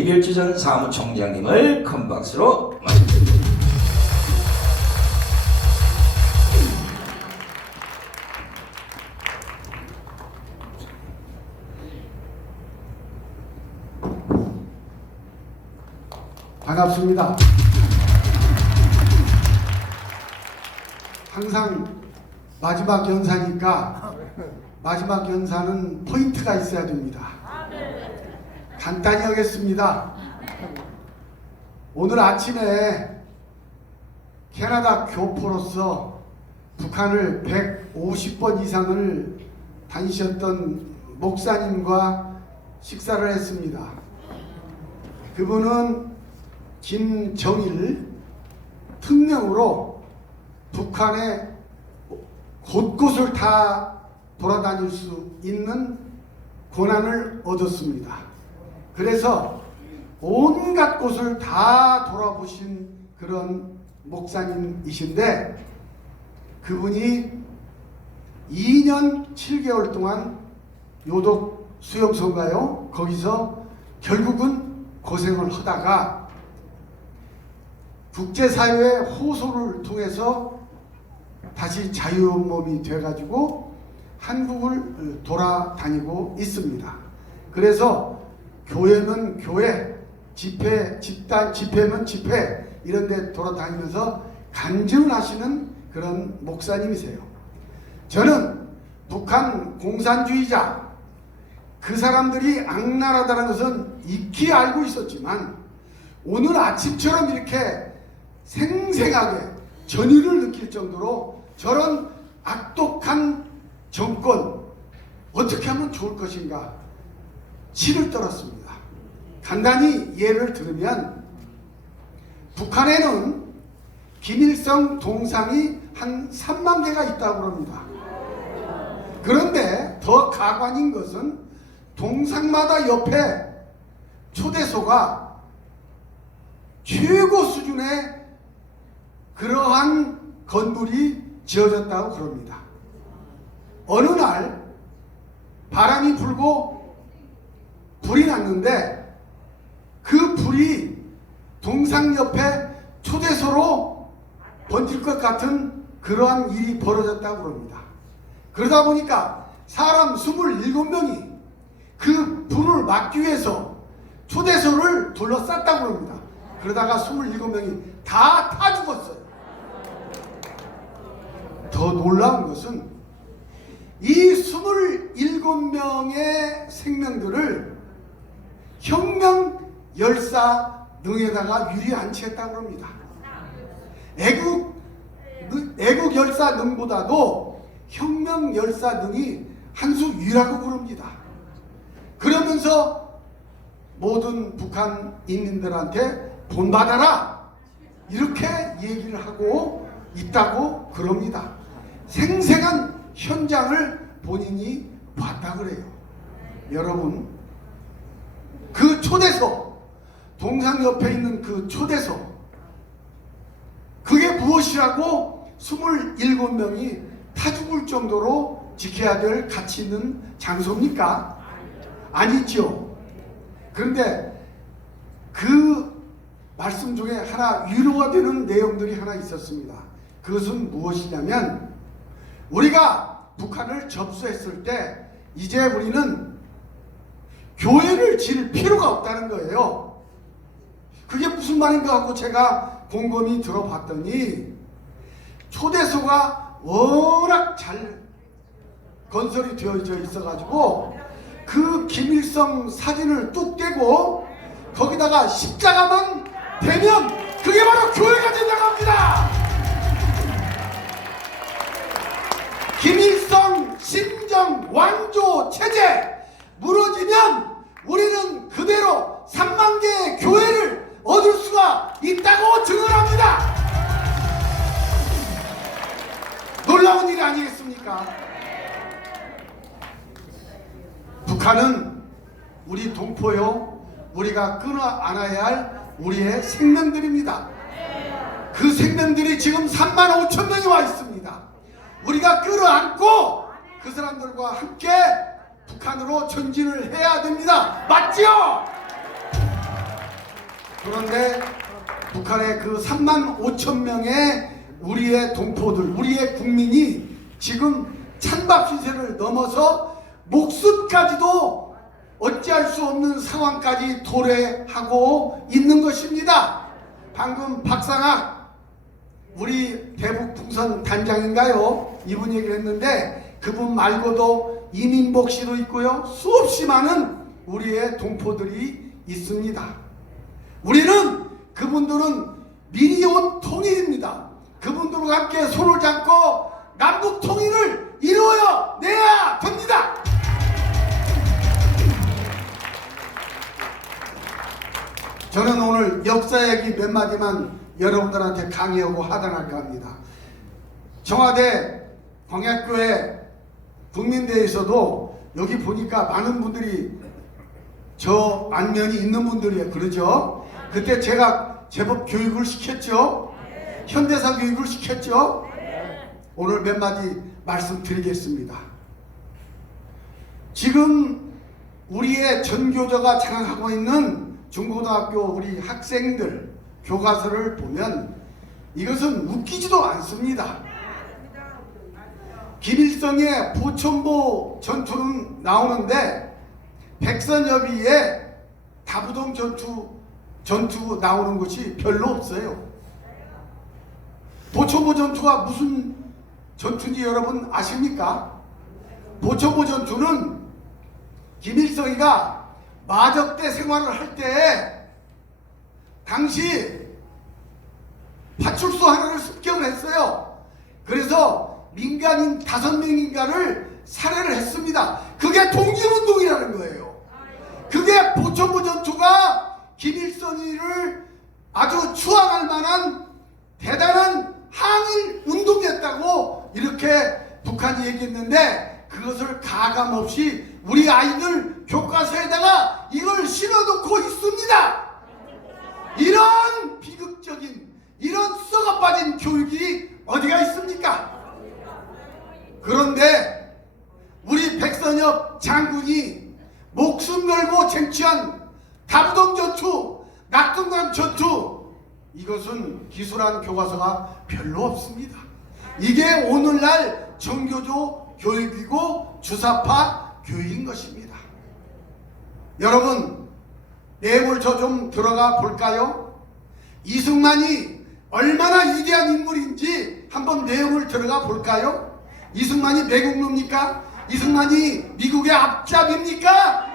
이별주전 사무총장님을 큰 박수로 맞이합니다. 반갑습니다. 항상 마지막 연사니까 마지막 연사는 포인트가 있어야 됩니다. 간단히 하겠습니다. 오늘 아침에 캐나다 교포로서 북한을 150번 이상을 다니셨던 목사님과 식사를 했습니다. 그분은 김정일 특명으로 북한의 곳곳을 다 돌아다닐 수 있는 권한을 얻었습니다. 그래서 온갖 곳을 다 돌아보신 그런 목사님이신데, 그분이 2년 7개월 동안 요독 수용소인가요? 거기서 결국은 고생을 하다가 국제사회의 호소를 통해서 다시 자유몸이 돼가지고 한국을 돌아다니고 있습니다. 그래서 교회는 교회, 집단, 집회면 집회 이런 데 돌아다니면서 간증을 하시는 그런 목사님이세요. 저는 북한 공산주의자, 그 사람들이 악랄하다는 것은 익히 알고 있었지만 오늘 아침처럼 이렇게 생생하게 전율을 느낄 정도로 저런 악독한 정권 어떻게 하면 좋을 것인가 치를 떨었습니다. 간단히 예를 들으면 북한에는 김일성 동상이 한 3만 개가 있다고 합니다. 그런데 더 가관인 것은 동상마다 옆에 초대소가 최고 수준의 그러한 건물이 지어졌다고 그럽니다. 어느 날 바람이 불고 불이 났는데 그 불이 동상 옆에 초대소로 번질 것 같은 그러한 일이 벌어졌다고 그럽니다. 그러다 보니까 사람 27명이 그 불을 막기 위해서 초대소를 둘러쌌다고 그럽니다. 그러다가 27명이 다 타 죽었어요. 더 놀라운 것은 이 27명의 생명들을 혁명 열사 능에다가 유리안치했다고 합니다. 애국 열사 능보다도 혁명 열사 능이 한 수 위라고 그럽니다. 그러면서 모든 북한 인민들한테 돈 받아라 이렇게 얘기를 하고 있다고 그럽니다. 생생한 현장을 본인이 봤다 그래요. 여러분, 그 초대소, 동상 옆에 있는 그 초대소, 그게 무엇이라고 27명이 타 죽을 정도로 지켜야 될 가치 있는 장소입니까? 아니죠. 그런데 그 말씀 중에 하나 위로가 되는 내용들이 하나 있었습니다. 그것은 무엇이냐면 우리가 북한을 접수했을 때 이제 우리는 교회를 지을 필요가 없다는 거예요. 그게 무슨 말인가 하고 제가 곰곰이 들어봤더니 초대소가 워낙 잘 건설이 되어져 있어가지고 그 김일성 사진을 뚝 떼고 거기다가 십자가만 대면 그게 바로 교회가 된다고 합니다. 김일성 신정 왕조 체제 무너지면 우리는 그대로 3만 개의 교회를 얻을 수가 있다고 증언합니다. 놀라운 일 아니겠습니까? 북한은 우리 동포요, 우리가 끊어 안아야 할 우리의 생명들입니다. 그 생명들이 지금 3만 5천 명이 와 있습니다. 우리가 끌어안고 그 사람들과 함께 북한으로 전진을 해야 됩니다. 맞지요? 그런데 북한의 그 3만 5천 명의 우리의 동포들, 우리의 국민이 지금 찬밥 신세를 넘어서 목숨까지도 어찌할 수 없는 상황까지 도래하고 있는 것입니다. 방금 박상학 우리 대북 풍선 단장인가요? 이분 얘기를 했는데 그분 말고도 이민복 씨도 있고요. 수없이 많은 우리의 동포들이 있습니다. 우리는 그분들은 미리 온 통일입니다. 그분들과 함께 손을 잡고 남북 통일을 이루어 내야 됩니다. 저는 오늘 역사 얘기 몇 마디만 여러분들한테 강의하고 하단할까 합니다. 청와대 광약교회 국민대에서도 여기 보니까 많은 분들이 저 안면이 있는 분들이에요. 그러죠? 그때 제가 제법 교육을 시켰죠? 현대사 교육을 시켰죠? 오늘 몇 마디 말씀드리겠습니다. 지금 우리의 전교조가 장악하고 있는 중고등학교 우리 학생들 교과서를 보면 이것은 웃기지도 않습니다. 김일성의 보천보 전투는 나오는데 백선여비의 다부동 전투 나오는 것이 별로 없어요. 보천보 전투가 무슨 전투인지 여러분 아십니까? 보천보 전투는 김일성이가 마적대 생활을 할 때 당시 파출소 하나를 습격을 했어요. 그래서 민간인 5명인가를 살해를 했습니다. 그게 독립운동이라는 거예요. 그게 보천보 전투가 김일성이를 아주 추앙할 만한 대단한 항일 운동이었다고 이렇게 북한이 얘기했는데 그것을 가감없이 우리 아이들 교과서에다가 이걸 실어놓고 있습니다. 이런 비극적인 이런 썩어빠진 교육이 어디가 있습니까? 그런데 우리 백선엽 장군이 목숨 걸고 쟁취한 다부동 전투, 낙동강 전투 이것은 기술한 교과서가 별로 없습니다. 이게 오늘날 정교조 교육이고 주사파 교육인 것입니다. 여러분 내용을 저 좀 들어가 볼까요? 이승만이 얼마나 위대한 인물인지 한번 내용을 들어가 볼까요? 이승만이 매국노입니까? 이승만이 미국의 앞잡입니까?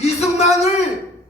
이승만을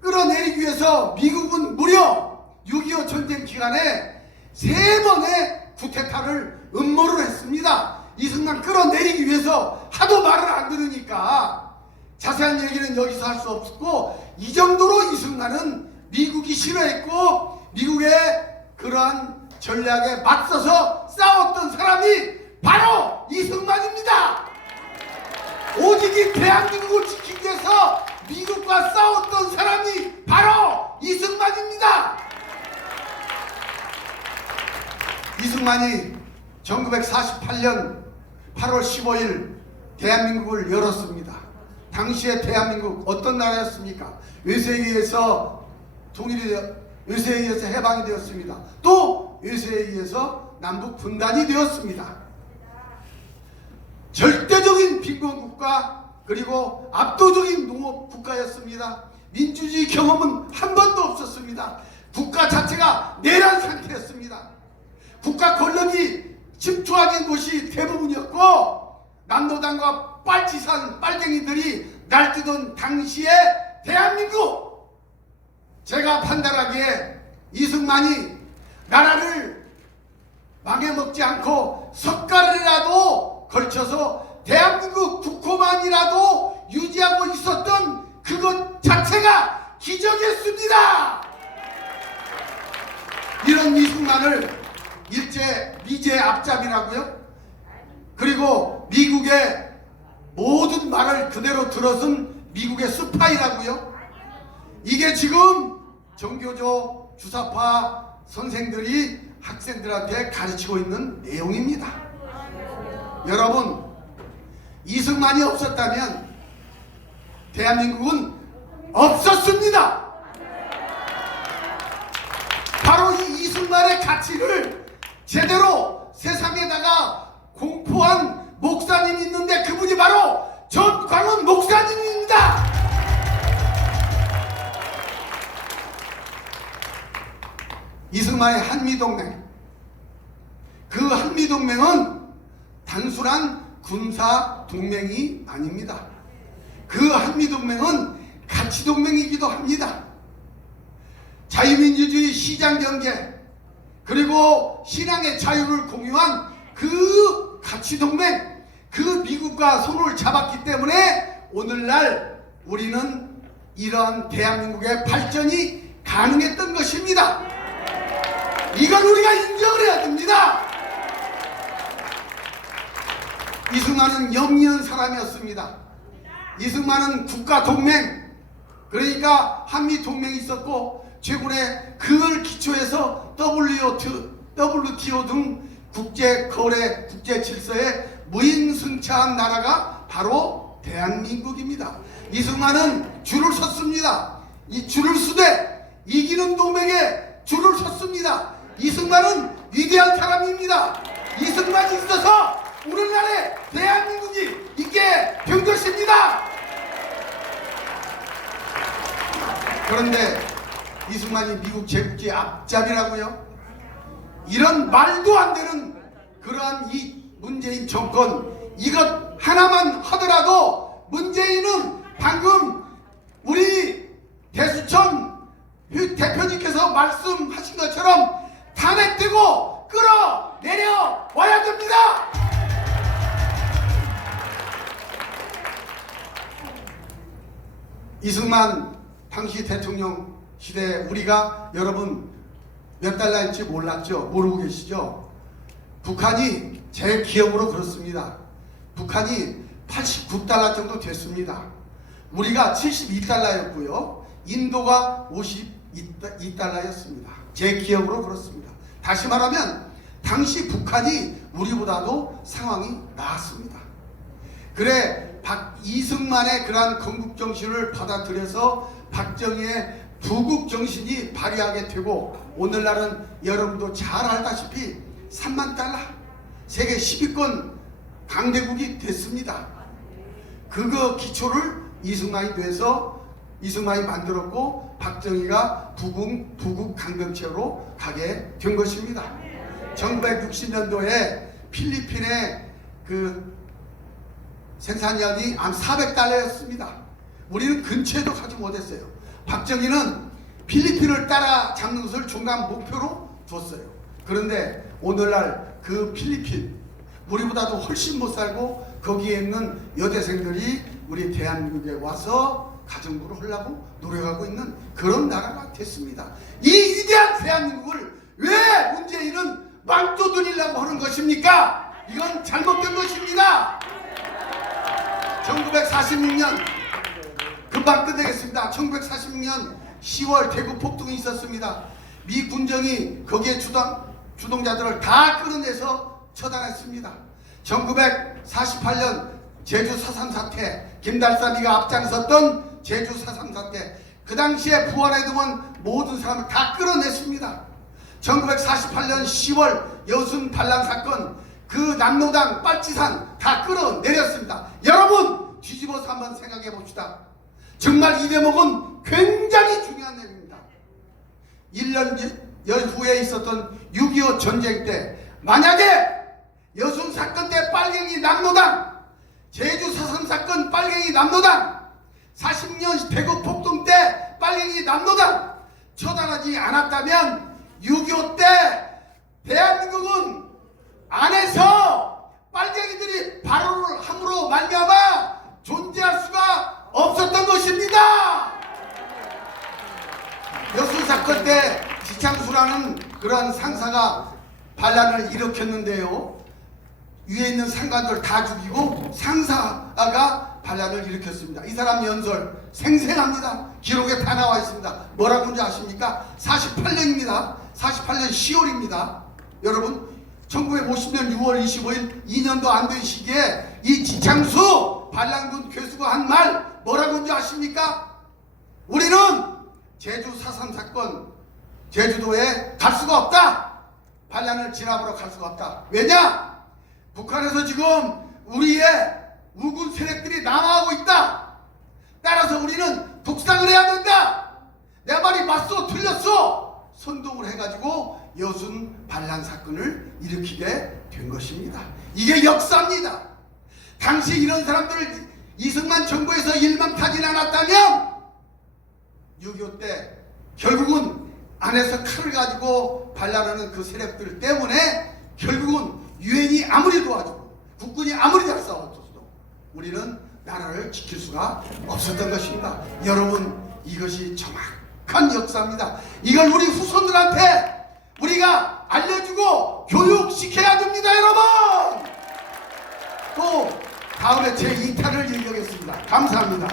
끌어내리기 위해서 미국은 무려 6.25 전쟁 기간에 3번의 쿠데타를 음모를 했습니다. 이승만 끌어내리기 위해서 하도 말을 안 들으니까 자세한 얘기는 여기서 할 수 없고 이 정도로 이승만은 미국이 싫어했고 미국의 그러한 전략에 맞서서 싸웠던 사람이 바로 이승만입니다. 오직 이 대한민국을 지키기 위해서 미국과 싸웠던 사람이 바로 이승만입니다. 이승만이 1948년 8월 15일 대한민국을 열었습니다. 당시에 대한민국 어떤 나라였습니까? 외세에 의해서 외세에 의해서 해방이 되었습니다. 또 외세에 의해서 남북 분단이 되었습니다. 절대적인 빈곤국가 그리고 압도적인 농업국가였습니다. 민주주의 경험은 한 번도 없었습니다. 국가 자체가 내란 상태였습니다. 국가 권력이 침투하는 곳이 대부분이었고 남노당과 빨치산 빨갱이들이 날뛰던 당시의 대한민국, 제가 판단하기에 이승만이 나라를 망해먹지 않고 석가래라도 걸쳐서 대한민국 국호만이라도 유지하고 있었던 그것 자체가 기적이었습니다. 이런 이승만을 일제 미제 앞잡이라고요? 그리고 미국의 모든 말을 그대로 들어선 미국의 스파이라고요? 이게 지금 정교조 주사파 선생들이 학생들한테 가르치고 있는 내용입니다. 여러분, 이승만이 없었다면 대한민국은 없었습니다. 이승만의 가치를 제대로 세상에다가 공포한 목사님이 있는데 그분이 바로 전광훈 목사님입니다. 이승만의 한미동맹, 그 한미동맹은 단순한 군사동맹이 아닙니다. 그 한미동맹은 가치동맹이기도 합니다. 자유민주주의 시장경제 그리고 신앙의 자유를 공유한 그 가치동맹, 그 미국과 손을 잡았기 때문에 오늘날 우리는 이러한 대한민국의 발전이 가능했던 것입니다. 이건 우리가 인정을 해야 됩니다. 이승만은 영리한 사람이었습니다. 이승만은 국가동맹, 그러니까 한미동맹이 있었고 최근에 그걸 기초해서 WTO 등 국제거래, 국제질서에 무임승차한 나라가 바로 대한민국입니다. 이승만은 줄을 섰습니다. 이 줄을 서되 이기는 동맹에 줄을 섰습니다. 이승만은 위대한 사람입니다. 이승만이 있어서 오늘날의 대한민국이 있게 된 것입니다. 그런데 이승만이 미국 제국주의 앞잡이라고요? 이런 말도 안 되는 그러한 이 문재인 정권, 이것 하나만 하더라도 문재인은 방금 우리 대수천 대표님께서 말씀하신 것처럼 탄핵되고 끌어내려와야 됩니다. 이승만 당시 대통령 시대에 우리가 여러분 몇 달러일지 몰랐죠? 모르고 계시죠? 북한이 제 기억으로 그렇습니다. 북한이 89달러 정도 됐습니다. 우리가 72달러였고요. 인도가 52달러였습니다. 제 기억으로 그렇습니다. 다시 말하면 당시 북한이 우리보다도 상황이 나았습니다. 그래 이승만의 그러한 건국정신을 받아들여서 박정희의 부국정신이 발휘하게 되고 오늘날은 여러분도 잘 알다시피 3만 달러 세계 10위권 강대국이 됐습니다. 그거 기초를 이승만이 돼서 이승만이 만들었고 박정희가 부국 강병체로 가게 된 것입니다. 1960년도에 필리핀의 그 생산량이 한 400달러였습니다. 우리는 근처에도 가지 못했어요. 박정희는 필리핀을 따라잡는 것을 중간 목표로 뒀어요. 그런데 오늘날 그 필리핀 우리보다도 훨씬 못 살고 거기에 있는 여대생들이 우리 대한민국에 와서 가정부를 하려고 노력하고 있는 그런 나라가 됐습니다. 이 위대한 대한민국을 왜 문재인은 망조들이려고 하는 것입니까? 이건 잘못된 것입니다. 1946년 금방 끝내겠습니다. 1946년 10월 대구 폭동이 있었습니다. 미 군정이 거기에 주동자들을 다 끌어내서 처단했습니다. 1948년 제주 4.3 사태, 김달삼이가 앞장섰던 제주 4.3 사태, 그 당시에 부활해두면 모든 사람을 다 끌어냈습니다. 1948년 10월 여순 반란 사건, 그 남로당 빨치산 다 끌어내렸습니다. 여러분 뒤집어서 한번 생각해 봅시다. 정말 이 대목은 굉장히 중요한 내용입니다. 1년 후에 있었던 6.25 전쟁 때 만약에 여순 사건 때 빨갱이 남로당, 제주 4.3 사건 빨갱이 남로당, 40년 대구 폭동 때 빨갱이 남로당 처단하지 않았다면 6.25 때 대한민국은 안에서 빨갱이들이 발언을 함으로 말미암아 존재할 수가 없었던 것입니다. 여순 사건 때 지창수라는 그러한 상사가 반란을 일으켰는데요. 위에 있는 상관들 다 죽이고 상사가 반란을 일으켰습니다. 이 사람 연설 생생합니다. 기록에 다 나와 있습니다. 뭐라고 하는지 아십니까? 48년입니다. 48년 10월입니다. 여러분 1950년 6월 25일 2년도 안 된 시기에 이 지창수 반란군 교수가 한 말 뭐라고 하는지 아십니까? 우리는 제주 4.3 사건 제주도에 갈 수가 없다. 반란을 진압으로 갈 수가 없다. 왜냐? 북한에서 지금 우리의 우군 세력들이 남하하고 있다. 따라서 우리는 독상을 해야 된다. 내 말이 맞소 틀렸소 선동을 해가지고 여순 반란 사건을 일으키게 된 것입니다. 이게 역사입니다. 당시 이런 사람들을 이승만 정부에서 일망타진 않았다면 6.25 때 결국은 안에서 칼을 가지고 반란하는 그 세력들 때문에 결국은 유엔이 아무리 도와주고 국군이 아무리 잘 싸웠어도 우리는 나라를 지킬 수가 없었던 것입니다. 여러분, 이것이 정확한 역사입니다. 이걸 우리 후손들한테 우리가 알려주고 교육시켜야 됩니다. 여러분, 또 다음에 제 2탄을 얘기하겠습니다. 감사합니다.